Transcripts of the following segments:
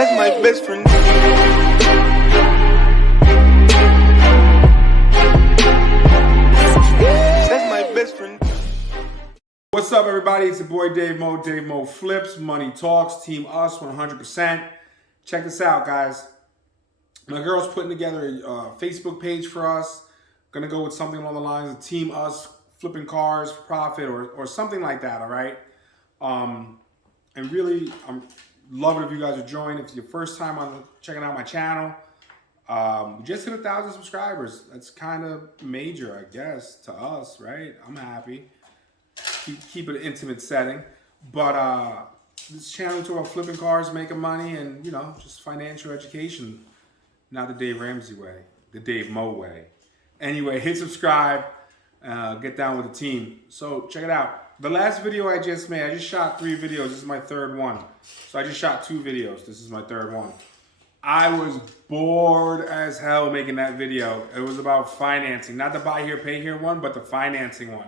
That's my best friend. That's my best friend. What's up, everybody? It's your boy Dave Mo Flips, Money Talks, Team Us 100%. Check this out, guys. My girl's putting together a Facebook page for us. Gonna go with something along the lines of Team Us flipping cars for profit or something like that, all right? And really, I'm loving if you guys are joining. If it's your first time checking out my channel, we just hit 1,000 subscribers. That's kind of major, I guess, to us, right? I'm happy. Keep it an intimate setting. But this channel is about flipping cars, making money, and, you know, just financial education. Not the Dave Ramsey way, the Dave Mo way. Anyway, hit subscribe, get down with the team. So check it out. The last video I just made, I just shot 3 videos. This is my 3rd one. So I just shot 2 videos. This is my 3rd one. I was bored as hell making that video. It was about financing. Not the buy here, pay here one, but the financing one.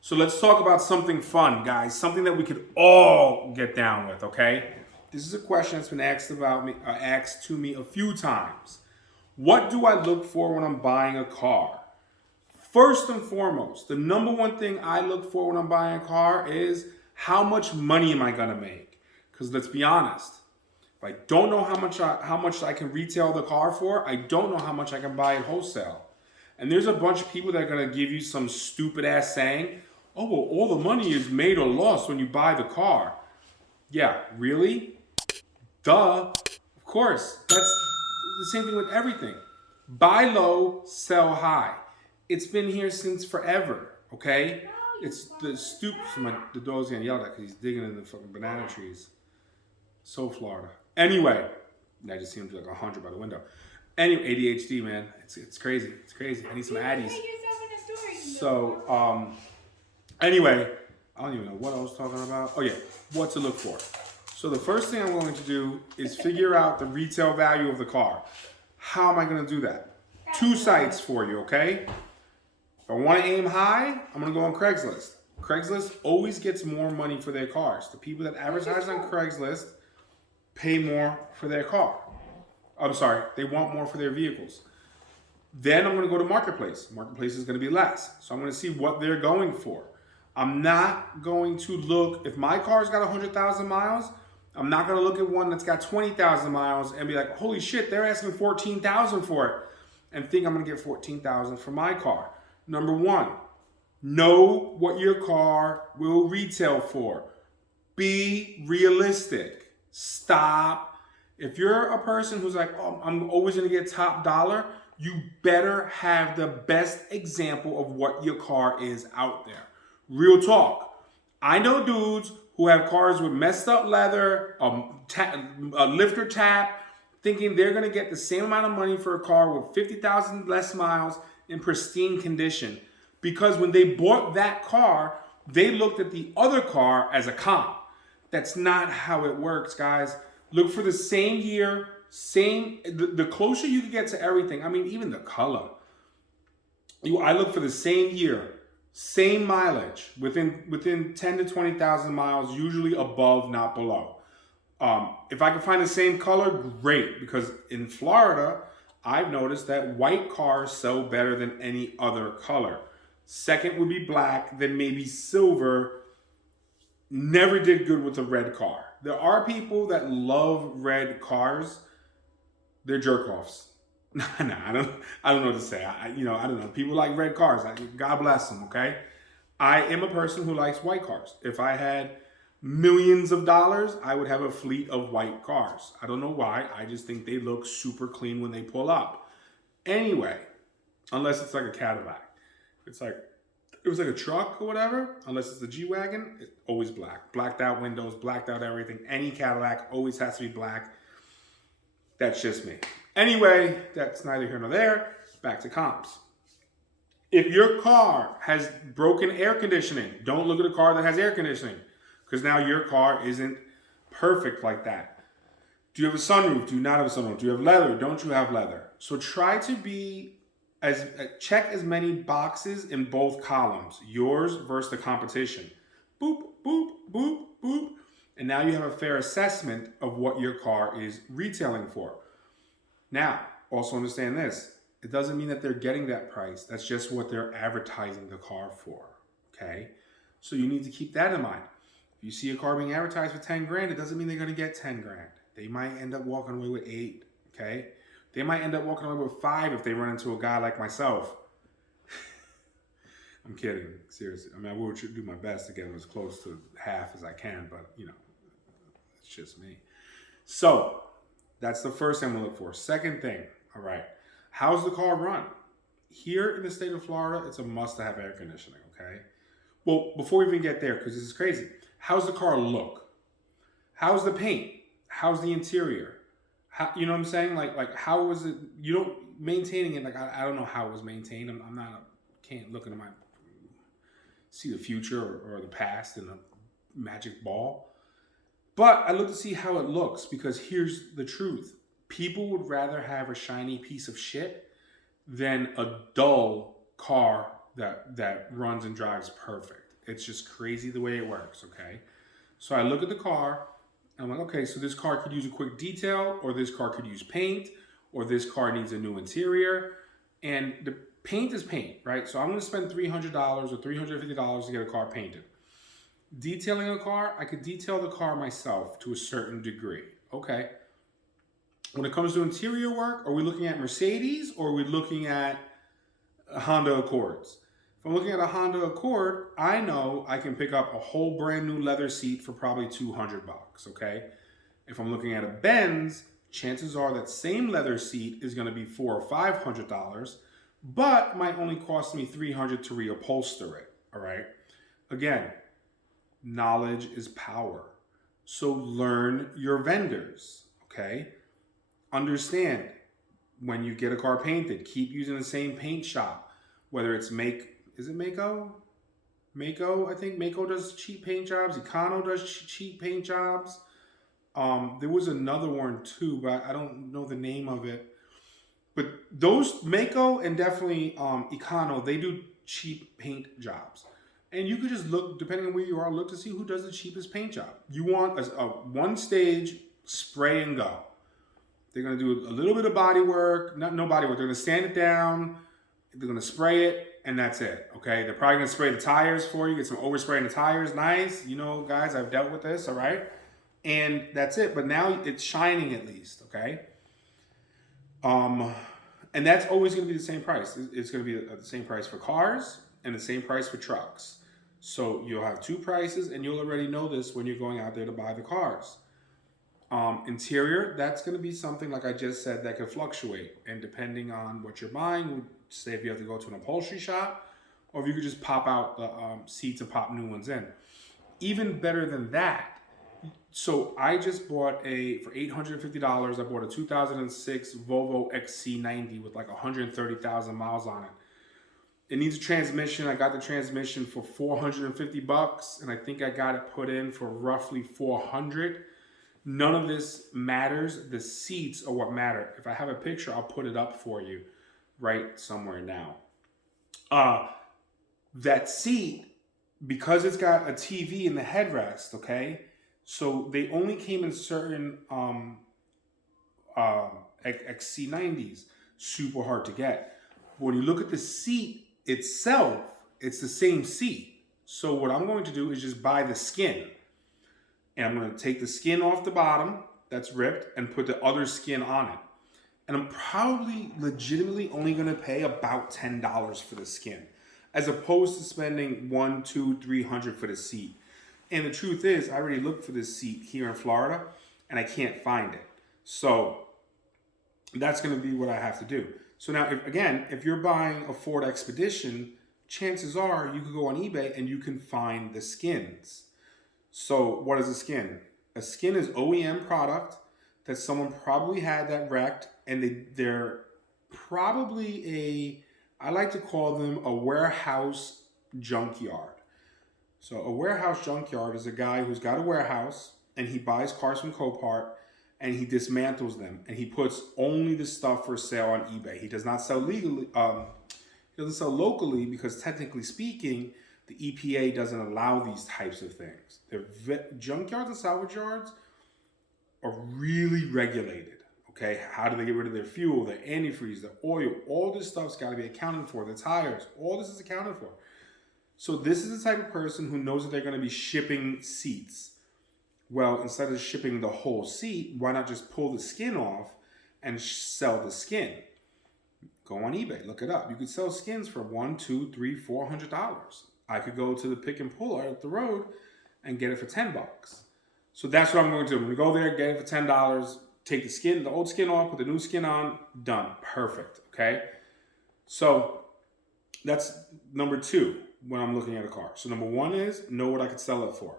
So let's talk about something fun, guys. Something that we could all get down with, okay? This is a question that's been asked to me a few times. What do I look for when I'm buying a car? First and foremost, the number one thing I look for when I'm buying a car is how much money am I gonna make? Because let's be honest, if I don't know how much I can retail the car for, I don't know how much I can buy it wholesale. And there's a bunch of people that are gonna give you some stupid ass saying, oh, well, all the money is made or lost when you buy the car. Yeah, really? Duh, of course. That's the same thing with everything. Buy low, sell high. It's been here since forever, okay? It's the stupid. The dog's getting yelled at because he's digging in the fucking banana trees. So Florida. Anyway, I just see him like 100 by the window. Anyway, ADHD, man. It's crazy. It's crazy. I need some Addies. So, anyway, I don't even know what I was talking about. Oh yeah, what to look for. So the first thing I'm going to do is figure out the retail value of the car. How am I going to do that? 2 sites for you, okay? If I want to aim high, I'm going to go on Craigslist. Craigslist always gets more money for their cars. The people that advertise on Craigslist pay more for their car. I'm sorry, they want more for their vehicles. Then I'm going to go to Marketplace. Marketplace is going to be less. So I'm going to see what they're going for. I'm not going to look, if my car's got 100,000 miles, I'm not going to look at one that's got 20,000 miles and be like, holy shit, they're asking 14,000 for it, and think I'm going to get 14,000 for my car. Number 1, know what your car will retail for. Be realistic. Stop. If you're a person who's like, oh, I'm always going to get top dollar, you better have the best example of what your car is out there. Real talk. I know dudes who have cars with messed up leather, a lifter tap, thinking they're going to get the same amount of money for a car with 50,000 less miles in pristine condition. Because when they bought that car, they looked at the other car as a comp. That's not how it works, guys. Look for the same year, the closer you can get to everything. I mean, even the color. I look for the same year, same mileage, within 10 to 20,000 miles, usually above, not below. If I can find the same color, great, because in Florida, I've noticed that white cars sell better than any other color. Second would be black, then maybe silver. Never did good with a red car. There are people that love red cars. They're jerk-offs. Nah, I don't know what to say. I don't know. People like red cars. God bless them, okay? I am a person who likes white cars. If I had millions of dollars, I would have a fleet of white cars. I don't know why. I just think they look super clean when they pull up. Anyway, unless it's like a Cadillac. It was like a truck or whatever, unless it's a G-Wagon, it's always black. Blacked out windows, blacked out everything. Any Cadillac always has to be black. That's just me. Anyway, that's neither here nor there. Back to comps. If your car has broken air conditioning, don't look at a car that has air conditioning, because now your car isn't perfect like that. Do you have a sunroof? Do you not have a sunroof? Do you have leather? Don't you have leather? So try to check as many boxes in both columns, yours versus the competition. Boop, boop, boop, boop. And now you have a fair assessment of what your car is retailing for. Now, also understand this. It doesn't mean that they're getting that price. That's just what they're advertising the car for. Okay? So you need to keep that in mind. If you see a car being advertised for 10 grand, it doesn't mean they're going to get 10 grand. They might end up walking away with 8. Okay? They might end up walking away with 5 if they run into a guy like myself. I'm kidding. Seriously. I mean, I will do my best to get them as close to half as I can, but, it's just me. So, that's the first thing I'm going to look for. Second thing, all right, how's the car run? Here in the state of Florida, it's a must to have air conditioning, okay? Well, before we even get there, because this is crazy, how's the car look? How's the paint? How's the interior? How, you know what I'm saying? Like how was it? You don't maintaining it. Like I don't know how it was maintained. I'm not. Can't look into see the future or the past in a magic ball. But I look to see how it looks, because here's the truth: people would rather have a shiny piece of shit than a dull car that runs and drives perfect. It's just crazy the way it works. Okay, so I look at the car. I'm like, okay, so this car could use a quick detail, or this car could use paint, or this car needs a new interior. And the paint is paint, right? So I'm going to spend $300 or $350 to get a car painted. Detailing a car, I could detail the car myself to a certain degree. Okay. When it comes to interior work, are we looking at Mercedes, or are we looking at Honda Accords? If I'm looking at a Honda Accord, I know I can pick up a whole brand new leather seat for probably $200, okay? If I'm looking at a Benz, chances are that same leather seat is going to be $400 or $500, but might only cost me $300 to reupholster it, all right? Again, knowledge is power. So learn your vendors, okay? Understand, when you get a car painted, keep using the same paint shop, whether it's is it Mako? Mako, I think Mako does cheap paint jobs. Econo does cheap paint jobs. There was another one too, but I don't know the name of it. But those, Mako and definitely Econo, they do cheap paint jobs. And you could just look, depending on where you are, look to see who does the cheapest paint job. You want a one stage spray and go. They're going to do a little bit of body work, no body work. They're going to sand it down. They're going to spray it. And that's it, okay? They're probably going to spray the tires for you, get some overspray in the tires. Nice. You know, guys, I've dealt with this, all right? And that's it. But now it's shining at least, okay? And that's always going to be the same price. It's going to be the same price for cars and the same price for trucks. So you'll have two prices, and you'll already know this when you're going out there to buy the cars. Interior, that's going to be something, like I just said, that could fluctuate. And depending on what you're buying, say if you have to go to an upholstery shop, or if you could just pop out the seats and pop new ones in. Even better than that, so I just bought for $850, I bought a 2006 Volvo XC90 with like 130,000 miles on it. It needs a transmission. I got the transmission for $450, and I think I got it put in for roughly $400. None of this matters. The seats are what matter. If I have a picture, I'll put it up for you right somewhere now. That seat, because it's got a TV in the headrest, okay? So they only came in certain XC90s. Super hard to get. When you look at the seat itself, it's the same seat. So what I'm going to do is just buy the skin. And I'm going to take the skin off the bottom that's ripped and put the other skin on it. And I'm probably legitimately only going to pay about $10 for the skin, as opposed to spending $100, $200, $300 for the seat. And the truth is, I already looked for this seat here in Florida, and I can't find it. So that's going to be what I have to do. So now, if you're buying a Ford Expedition, chances are you could go on eBay and you can find the skins. So what is a skin? A skin is OEM product that someone probably had that wrecked, and they're probably I like to call them a warehouse junkyard. So a warehouse junkyard is a guy who's got a warehouse and he buys cars from Copart and he dismantles them and he puts only the stuff for sale on eBay. He does not sell legally. He doesn't sell locally because technically speaking, The EPA doesn't allow these types of things. Junkyards and salvage yards are really regulated. Okay, how do they get rid of their fuel, their antifreeze, their oil? All this stuff's got to be accounted for. The tires, all this is accounted for. So this is the type of person who knows that they're going to be shipping seats. Well, instead of shipping the whole seat, why not just pull the skin off and sell the skin? Go on eBay, look it up. You could sell skins for $100, $200, $300, $400. I could go to the pick and pull out the road and get it for $10. So that's what I'm going to do. I'm going to go there, get it for $10, take the skin, the old skin off, put the new skin on, done. Perfect, okay? So that's number 2 when I'm looking at a car. So number 1 is know what I could sell it for.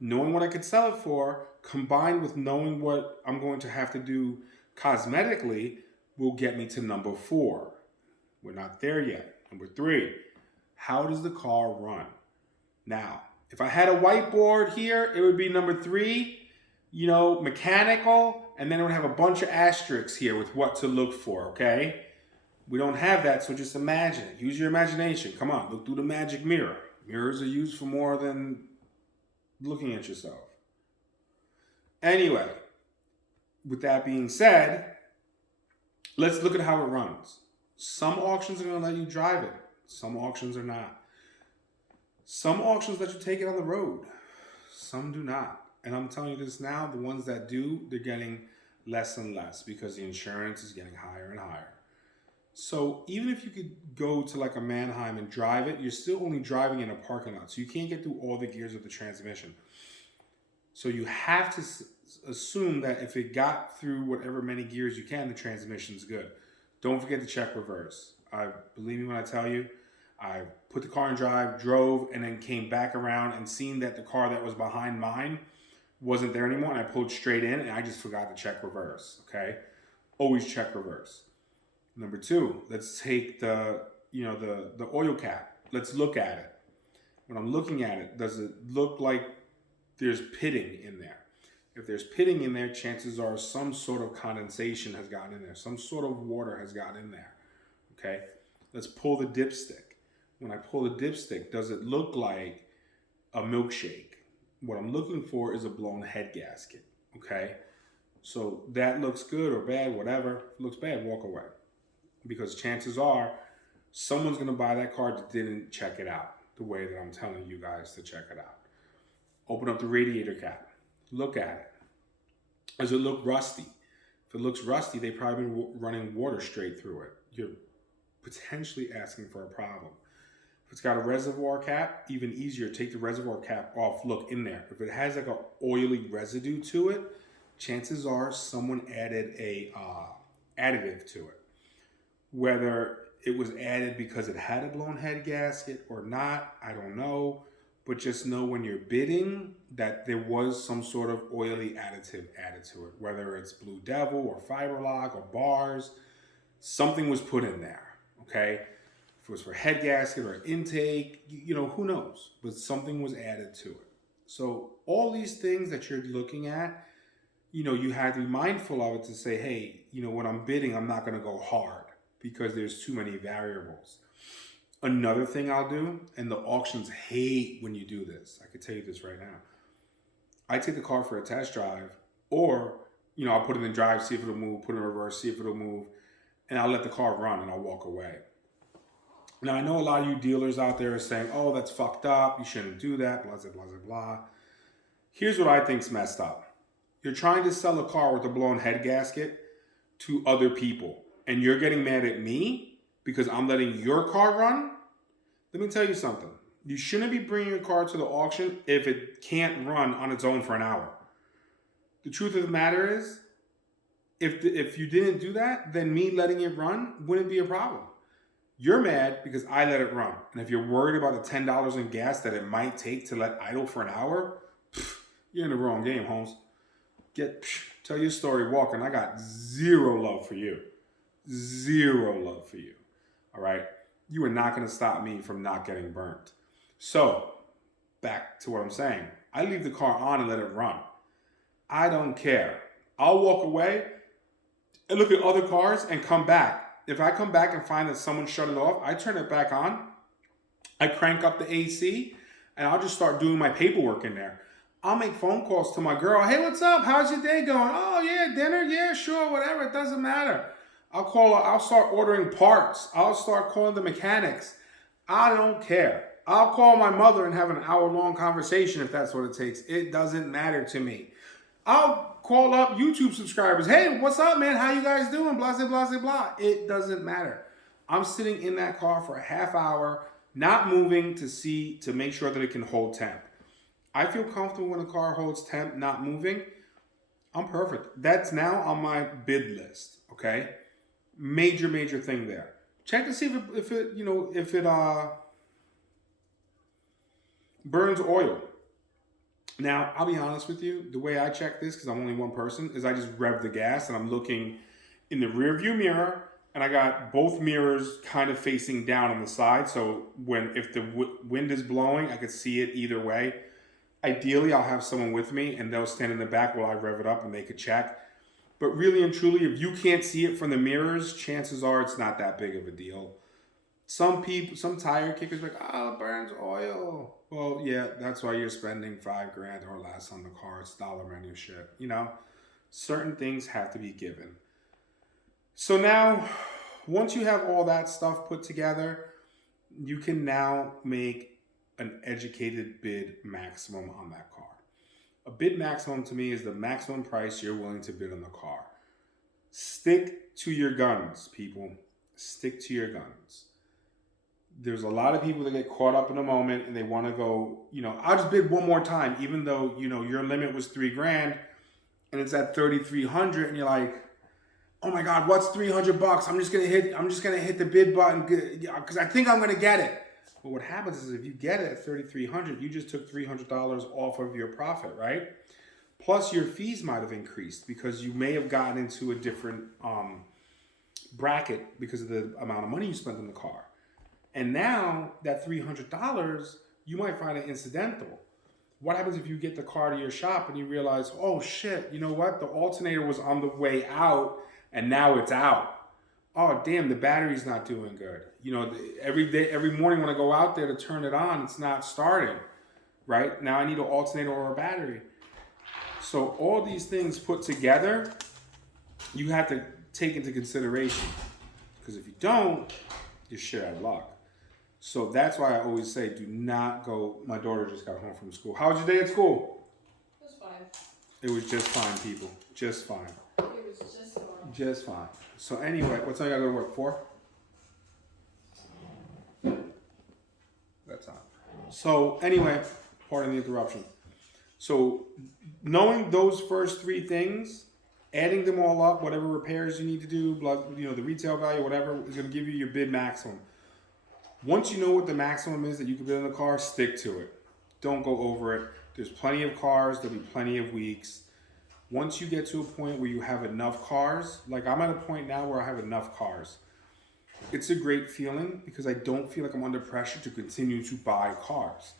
Knowing what I could sell it for, combined with knowing what I'm going to have to do cosmetically, will get me to number 4. We're not there yet. Number 3, how does the car run? Now, if I had a whiteboard here, it would be number 3, mechanical, and then it would have a bunch of asterisks here with what to look for, okay? We don't have that, so just imagine it. Use your imagination. Come on, look through the magic mirror. Mirrors are used for more than looking at yourself. Anyway, with that being said, let's look at how it runs. Some auctions are going to let you drive it. Some auctions are not. Some auctions let you take it on the road. Some do not. And I'm telling you this now, the ones that do, they're getting less and less because the insurance is getting higher and higher. So even if you could go to like a Mannheim and drive it, you're still only driving in a parking lot. So you can't get through all the gears of the transmission. So you have to assume that if it got through whatever many gears you can, the transmission's good. Don't forget to check reverse. Believe me when I tell you, I put the car in drive, drove, and then came back around and seen that the car that was behind mine wasn't there anymore, and I pulled straight in, and I just forgot to check reverse, okay? Always check reverse. Number 2, let's take the oil cap. Let's look at it. When I'm looking at it, does it look like there's pitting in there? If there's pitting in there, chances are some sort of condensation has gotten in there. Some sort of water has gotten in there, okay? Let's pull the dipstick. When I pull the dipstick, does it look like a milkshake? What I'm looking for is a blown head gasket, okay? So that looks good or bad, whatever. If it looks bad, walk away. Because chances are someone's going to buy that car that didn't check it out the way that I'm telling you guys to check it out. Open up the radiator cap. Look at it. Does it look rusty? If it looks rusty, they've probably been running water straight through it. You're potentially asking for a problem. If it's got a reservoir cap, even easier, take the reservoir cap off, look in there. If it has like an oily residue to it, chances are someone added a additive to it. Whether it was added because it had a blown head gasket or not, I don't know. But just know when you're bidding that there was some sort of oily additive added to it. Whether it's Blue Devil or Fiberlock or bars, something was put in there, okay? If it was for head gasket or intake, who knows? But something was added to it. So all these things that you're looking at, you have to be mindful of it to say, hey, when I'm bidding, I'm not going to go hard because there's too many variables. Another thing I'll do, and the auctions hate when you do this. I could tell you this right now. I take the car for a test drive, or, I'll put it in drive, see if it'll move, put it in reverse, see if it'll move, and I'll let the car run and I'll walk away. Now, I know a lot of you dealers out there are saying, oh, that's fucked up. You shouldn't do that, blah, blah, blah, blah. Here's what I think's messed up. You're trying to sell a car with a blown head gasket to other people, and you're getting mad at me because I'm letting your car run? Let me tell you something. You shouldn't be bringing your car to the auction if it can't run on its own for an hour. The truth of the matter is, if you didn't do that, then me letting it run wouldn't be a problem. You're mad because I let it run. And if you're worried about the $10 in gas that it might take to let idle for an hour, you're in the wrong game, Holmes. Tell your story walking. I got zero love for you. Zero love for you. All right? You are not going to stop me from not getting burnt. So, back to what I'm saying. I leave the car on and let it run. I don't care. I'll walk away and look at other cars and come back. If I come back and find that someone shut it off, I turn it back on I crank up the AC and I'll just start doing my paperwork in there. I'll make phone calls to my girl. Hey, what's up? How's your day going? Oh, yeah, dinner? Yeah, sure, whatever. It doesn't matter. I'll call her. I'll start ordering parts. I'll start calling the mechanics. I don't care. I'll call my mother and have an hour-long conversation if that's what it takes. It doesn't matter to me. I'll call up YouTube subscribers. Hey, what's up, man? How you guys doing? Blah, blah, blah, blah, blah. It doesn't matter. I'm sitting in that car for a half hour, not moving to make sure that it can hold temp. I feel comfortable when a car holds temp, not moving. I'm perfect. That's now on my bid list. Okay, major thing there. Check to see if it burns oil. Now, I'll be honest with you. The way I check this, because I'm only one person, is I just rev the gas and I'm looking in the rear view mirror, and I got both mirrors kind of facing down on the side. So if the wind is blowing, I could see it either way. Ideally, I'll have someone with me and they'll stand in the back while I rev it up and they could check. But really and truly, if you can't see it from the mirrors, chances are it's not that big of a deal. Some tire kickers are like, oh, it burns oil. Well, yeah, that's why you're spending $5,000 or less on the car. It's dollar menu shit. Certain things have to be given. So now, once you have all that stuff put together, you can now make an educated bid maximum on that car. A bid maximum to me is the maximum price you're willing to bid on the car. Stick to your guns, people. Stick to your guns. There's a lot of people that get caught up in a moment and they want to go, I'll just bid one more time, even though, your limit was $3,000 and it's at 3,300 and you're like, oh my God, what's $300? I'm just gonna hit the bid button because I think I'm gonna get it. But what happens is if you get it at 3,300, you just took $300 off of your profit, right? Plus your fees might have increased because you may have gotten into a different bracket because of the amount of money you spent on the car. And now that $300, you might find it incidental. What happens if you get the car to your shop and you realize, oh shit, you know what? The alternator was on the way out and now it's out. Oh damn, the battery's not doing good. Every morning when I go out there to turn it on, it's not starting. Right? Now I need an alternator or a battery. So all these things put together, you have to take into consideration. Because if you don't, you're shit out of luck. So that's why I always say, do not go. My daughter just got home from school. How was your day at school? It was fine. It was just fine, people. Just fine. It was just fine. Just fine. So anyway, what time you gotta go to work? 4? That's time. So anyway, pardon the interruption. So knowing those first 3 things, adding them all up, whatever repairs you need to do, the retail value, whatever, is gonna give you your bid maximum. Once you know what the maximum is that you can bid in the car, stick to it. Don't go over it. There's plenty of cars. There'll be plenty of weeks. Once you get to a point where you have enough cars, like I'm at a point now where I have enough cars. It's a great feeling because I don't feel like I'm under pressure to continue to buy cars.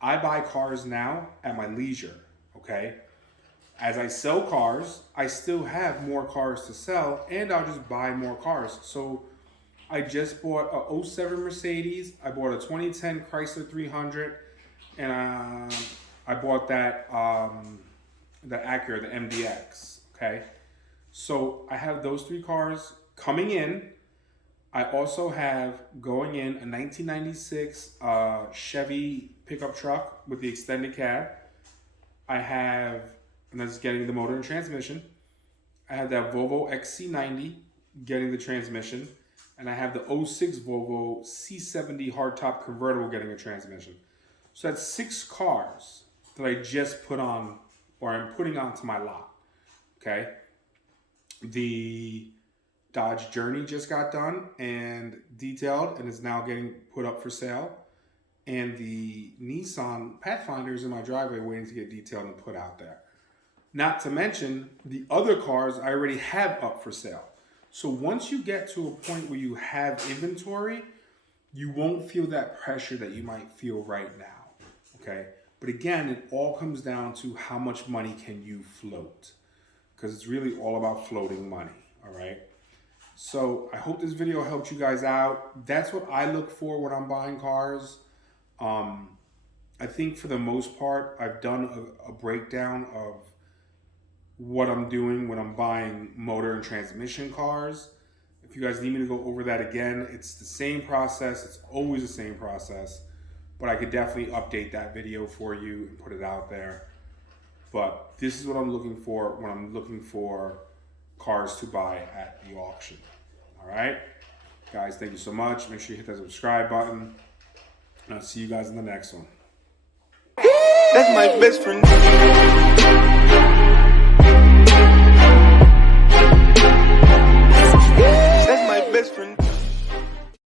I buy cars now at my leisure, okay? As I sell cars, I still have more cars to sell and I'll just buy more cars. So I just bought a 07 Mercedes. I bought a 2010 Chrysler 300, and I bought the Acura, the MDX. Okay, so I have those 3 cars coming in. I also have going in a 1996 Chevy pickup truck with the extended cab. I have, and that's getting the motor and transmission. I have that Volvo XC90 getting the transmission. And I have the 06 Volvo C70 hardtop convertible getting a transmission. So that's 6 cars that I just put on, or I'm putting onto my lot. Okay. The Dodge Journey just got done and detailed and is now getting put up for sale. And the Nissan Pathfinder is in my driveway waiting to get detailed and put out there. Not to mention the other cars I already have up for sale. So once you get to a point where you have inventory, you won't feel that pressure that you might feel right now, okay? But again, it all comes down to how much money can you float, because it's really all about floating money, all right? So I hope this video helped you guys out. That's what I look for when I'm buying cars. I think for the most part, I've done a breakdown of what I'm doing when I'm buying motor and transmission cars. If you guys need me to go over that again, it's the same process. It's always the same process, but I could definitely update that video for you and put it out there. But this is what I'm looking for when I'm looking for cars to buy at the auction. All right, guys, thank you so much. Make sure you hit that subscribe button, and I'll see you guys in the next one. That's my best friend.